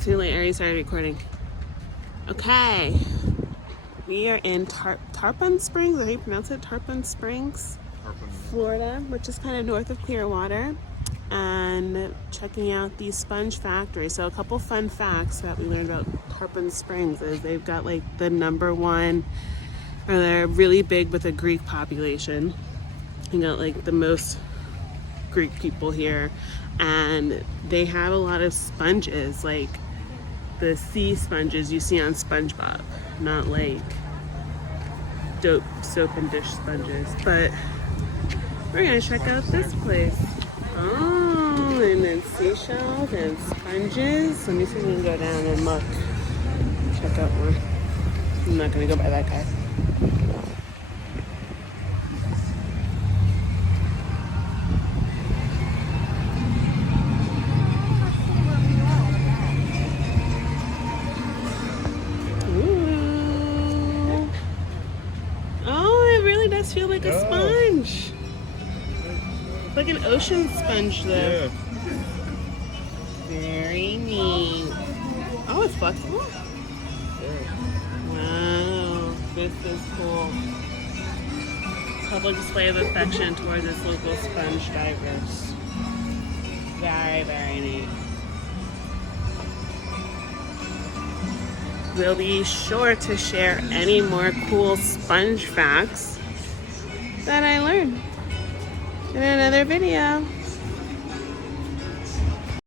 Too late, I already started recording. Okay. We are in Tarpon Springs, is that how you pronounce it? Tarpon Springs, Florida, which is kind of north of Clearwater. And checking out the sponge factory. So a couple fun facts that we learned about Tarpon Springs is they've got like the #1, or they're really big with a Greek population. You got like the most Greek people here, and they have a lot of sponges, like the sea sponges you see on SpongeBob, not like dope soap and dish sponges. But we're gonna check out this place. Oh, and then seashells and sponges. Let me see if we can go down and look. Check out more. I'm not gonna go by that guy. Ooh. Oh, it really does feel like a sponge. Like an ocean sponge though. Yeah. Very neat. Oh, it's flexible? Yeah. Wow, this is cool. Public display of affection towards its local sponge divers. Very, very neat. We'll be sure to share any more cool sponge facts that I learned in another video.